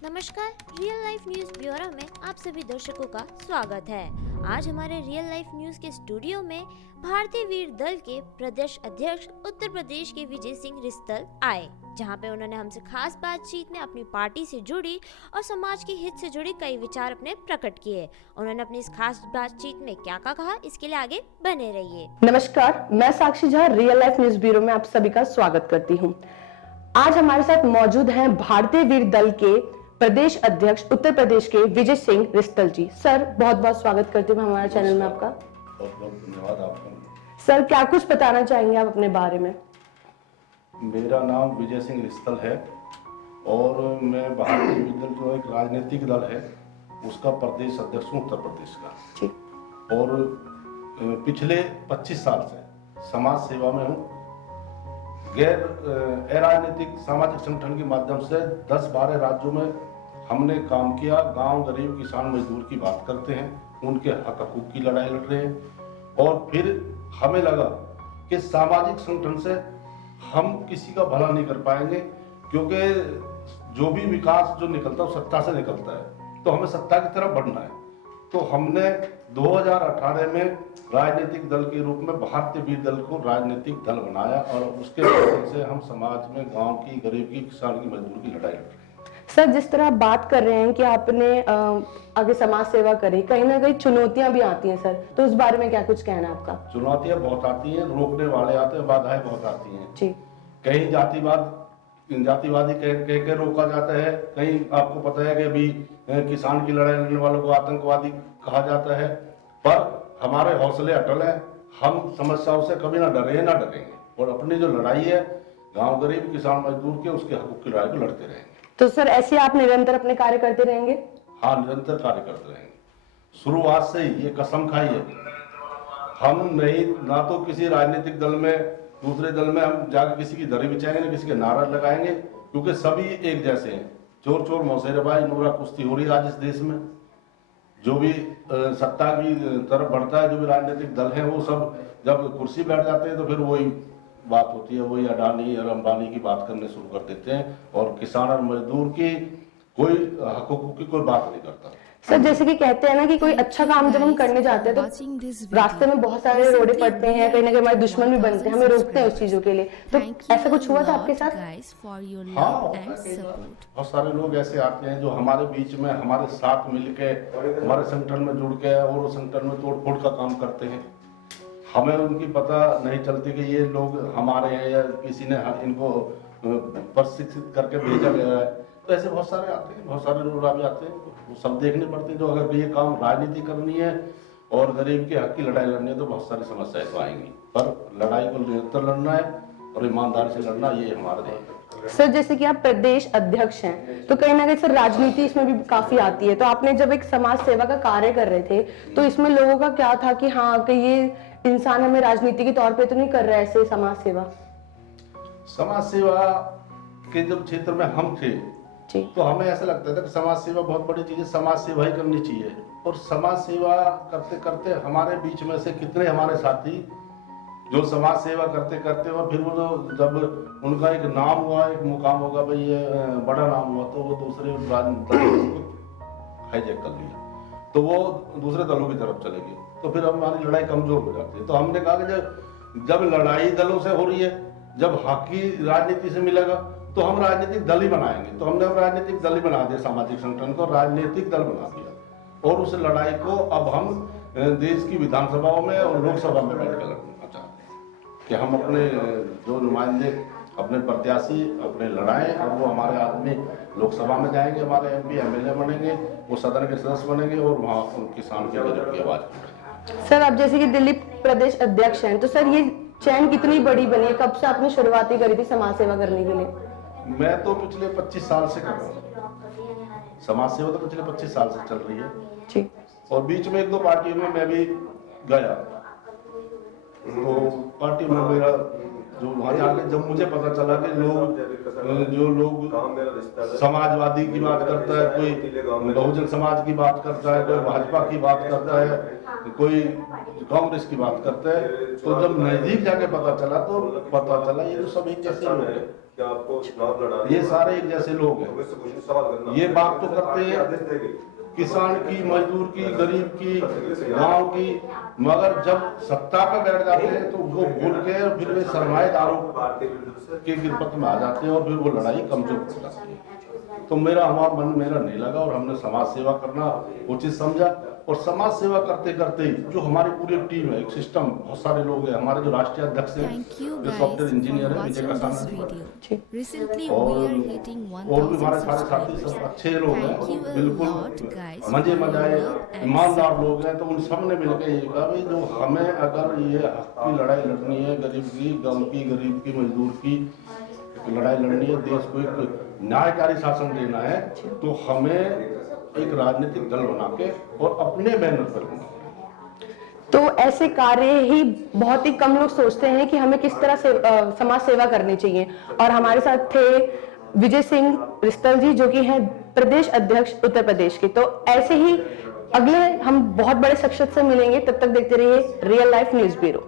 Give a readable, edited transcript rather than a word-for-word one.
नमस्कार, real life news bureau में आप सभी दर्शकों का स्वागत है। आज हमारे रियल लाइफ न्यूज़ के स्टूडियो में भारतीय वीर दल के प्रदेश अध्यक्ष उत्तर प्रदेश के विजय सिंह रिस्तल आए, जहां पे उन्होंने हमसे खास बातचीत में अपनी पार्टी से जुड़ी और समाज के हित से जुड़ी कई विचार अपने प्रकट किए। उन्होंने अपनी इस खास बातचीत में क्या कहा, इसके लिए आगे बने रहिए। नमस्कार, मैं Sakshi Jha real life news bureau में आप सभी का स्वागत करती हूँ। आज हमारे साथ मौजूद हैं भारतीय वीर दल के प्रदेश अध्यक्ष उत्तर प्रदेश के विजय सिंह रिस्तल जी। सर, बहुत बहुत स्वागत करती हूँ हमारे चैनल में आपका। बहुत बहुत धन्यवाद आपका। सर, क्या कुछ बताना चाहेंगे आप अपने बारे में? मेरा नाम विजय सिंह रिस्तल है और मैं भारतीय वीर दल जो एक राजनीतिक दल है उसका प्रदेश अध्यक्ष हूँ उत्तर प्रदेश का जी। और पिछले 25 साल से समाज सेवा में हूँ। गैर अराजनीतिक सामाजिक संगठन के माध्यम से 10-12 राज्यों में हमने काम किया। गांव, गरीब, किसान, मजदूर की बात करते हैं, उनके हक हकूक की लड़ाई लड़ रहे हैं। और फिर हमें लगा कि सामाजिक संगठन से हम किसी का भला नहीं कर पाएंगे, क्योंकि जो भी विकास जो निकलता है वो सत्ता से निकलता है, तो हमें सत्ता की तरफ बढ़ना है। तो हमने 2018 में राजनीतिक दल के रूप में भारतीय वीर दल को राजनीतिक दल बनाया और उसके माध्यम से हम समाज में गांव की, गरीब की, किसान की, मजदूर की लड़ाई लड़ रहे हैं। सर, जिस तरह आप बात कर रहे हैं कि आपने आगे समाज सेवा करी, कहीं ना कहीं चुनौतियां भी आती हैं सर, तो उस बारे में क्या कुछ कहना है आपका? चुनौतियां बहुत आती हैं, रोकने वाले आते हैं, बाधाएं बहुत आती हैं जी। कहीं जातिवादी कह के रोका जाता है, कहीं आपको पता है कि अभी किसान की लड़ाई लड़ने वालों को आतंकवादी कहा जाता है। पर हमारे हौसले अटल हैं, हम समस्याओं से कभी ना डरे ना डरेंगे और अपनी जो लड़ाई है गांव, गरीब, किसान, मजदूर के, उसके हकूक की लड़ाई को लड़ते रहेंगे। तो सर, ऐसे आप निरंतर अपने कार्य करते रहेंगे? हाँ, निरंतर कार्य करते रहेंगे। शुरुआत से ही ये कसम खाई है, हम नहीं ना तो किसी राजनीतिक दल में, दूसरे दल में हम जाकर किसी की दरी बिछाएंगे, ना किसी के नारा लगाएंगे, क्योंकि सभी एक जैसे हैं। चोर चोर मौसेरेबाज नूरा कुश्ती हो रही है आज इस देश में। जो भी सत्ता की तरफ बढ़ता है, जो भी राजनीतिक दल है, वो सब जब कुर्सी बैठ जाते हैं तो फिर वही बात होती है, वही अडानी और अंबानी की बात करने शुरू कर देते हैं और किसान और मजदूर की कोई हकूक की कोई बात नहीं करता। सर, जैसे कि कहते हैं ना कि कोई अच्छा काम जब हम करने जाते हैं तो रास्ते में बहुत सारे रोड़े पड़ते हैं, कहीं ना कहीं हमारे दुश्मन भी बनते हैं, हमें रोकते हैं उस चीजों के लिए। तो ऐसा कुछ हुआ था आपके साथ? हाँ, बहुत सारे लोग ऐसे आते हैं जो हमारे बीच में हमारे साथ मिलके हमारे संगठन में जुड़ के और संगठन में तोड़ फोड़ का काम करते हैं। हमें उनकी पता नहीं चलती कि ये लोग हमारे हैं या किसी ने इनको प्रशिक्षित करके भेजा गया है। तो ऐसे बहुत सारे आते हैं, बहुत सारे लोग भी आते हैं, वो सब देखने पड़ते हैं। जो अगर ये काम राजनीति करनी है और गरीब के हक की लड़ाई लड़नी है तो बहुत सारी समस्याएं तो आएंगी, पर लड़ाई को निरंतर लड़ना है और ईमानदारी से लड़ना, ये हमारा ध्येय है। सर, जैसे कि आप प्रदेश अध्यक्ष हैं, तो कहीं ना कहीं सर राजनीति इसमें भी काफी आती है। तो आपने जब एक समाज सेवा का कार्य कर रहे थे, तो इसमें लोगों का क्या था कि हाँ कि ये इंसान हमें राजनीति के तौर पे तो नहीं कर रहा है ऐसे समाज सेवा? समाज सेवा के जब क्षेत्र में हम थे जी। तो हमें ऐसा लगता था कि समाज सेवा बहुत बड़ी चीज है, समाज सेवा ही करनी चाहिए। और समाज सेवा करते करते हमारे बीच में से कितने हमारे साथी जो समाज सेवा करते करते और फिर वो जब उनका एक नाम हुआ, एक मुकाम होगा, भाई ये बड़ा नाम हुआ, तो वो दूसरे हाईजैक कर लिया, तो वो दूसरे दलों की तरफ चले गए, तो फिर हमारी लड़ाई कमजोर हो जाती है। तो हमने कहा कि जब लड़ाई दलों से हो रही है, जब हक की राजनीति से मिलेगा तो हम राजनीतिक दल ही बनाएंगे। तो हमने राजनीतिक दल ही बना दिया, सामाजिक संगठन को राजनीतिक दल बना दिया और उस लड़ाई को अब हम देश की विधानसभाओं में और लोकसभा में बैठ कर लड़ना चाहते हैं कि हम अपने जो नुमाइंदे, अपने प्रत्याशी अपने लड़ाएं और वो हमारे आदमी लोकसभा में जाएंगे, हमारे एमपी एमएलए बनेंगे, वो सदन के सदस्य बनेंगे और वहाँ किसान की आवाज उठाएंगे। सर, आप जैसे कि दिल्ली प्रदेश अध्यक्ष हैं, तो सर ये चैन कितनी बड़ी बनी है? कब से आपने शुरुआत करी थी समाज सेवा करने के लिए? मैं तो पिछले 25 साल से कर रहा हूँ समाज सेवा, तो पिछले 25 साल से चल रही है जी। और बीच में 1-2 पार्टियों में मैं भी गया, तो पार्टी में मेरा जो वहाँ जाके जब मुझे पता चला कि जो लोग समाजवादी की बात करता है, कोई बहुजन समाज की बात करता है, कोई भाजपा की बात करता है, कोई कांग्रेस की बात करता है, तो जब नजदीक जाके पता चला तो पता चला ये तो सब एक जैसे लोग हैं। क्या आपको चुनाव लड़ा ये सारे एक जैसे लोग तो हैं। वैसे कुछ सवाल करना ये बात तो करते हैं किसान की, मजदूर की, गरीब की, गांव की, मगर जब सत्ता पे बैठ जाते हैं तो वो भूल के और फिर वे सरमाएदारों के गिरफ्त में आ जाते हैं और फिर वो लड़ाई कमजोर हो जाती है। तो हमारा मन मेरा नहीं लगा और हमने समाज सेवा करना उचित समझा। और समाज सेवा करते करते ही जो हमारी पूरी टीम है, एक सिस्टम, बहुत सारे लोग हैं। हमारे जो राष्ट्रीय अध्यक्ष हैं, Thank you जो guys सॉफ्टवेयर for इंजीनियर है विजय watching this Kasana, video. Recently और we are hitting और भी हमारे 1000 सारे साथी सब subscribers. अच्छे लोग हैं, Thank you a बिल्कुल lot guys मजे for your मजाए love and ईमानदार लोग हैं। तो उन सब ने मिलकर ये कहा भाई जो हमें अगर ये हक की लड़ाई लड़नी है, गरीब की, गाँव की, गरीब की, मजदूर की लड़ाई लड़नी है, देश को एक न्यायकारी शासन देना है, तो हमें एक राजनीतिक दल बना के और अपने बैनर पर होना। तो ऐसे कार्य ही बहुत ही कम लोग सोचते हैं कि हमें किस तरह से समाज सेवा करनी चाहिए। और हमारे साथ थे विजय सिंह रिस्तल जी, जो कि हैं प्रदेश अध्यक्ष उत्तर प्रदेश के। तो ऐसे ही अगले हम बहुत बड़े शख्सियत से मिलेंगे, तब तक देखते रहिए रियल लाइफ न्यूज ब्यूरो।